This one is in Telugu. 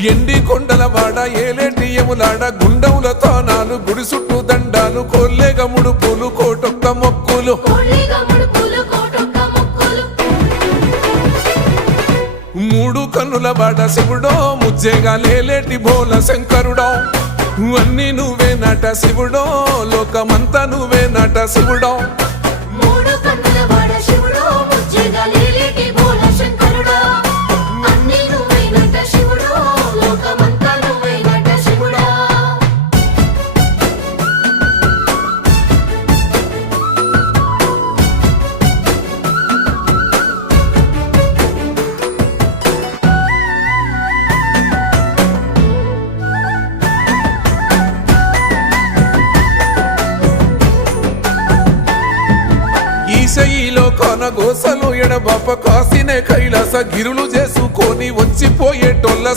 ఎండి కొండల వాడ ఏలేటి యములాడ గుండముల తానాలు గుడి చుట్టూ దండాలు కొల్లేగ ముడుపులు కోటొక్క మొక్కులు మూడు కన్నుల వాడ శివుడో ముజ్జేగా లేలేటి బోల శంకరుడో అన్ని నువ్వే నట శివుడో లోకమంతా నువ్వే నట శివుడో ఈశయిలో కొనగోసలు ఎడబాప కాసినే కైలాస గిరులు చేసుకొని వచ్చిపోయేటోళ్ళ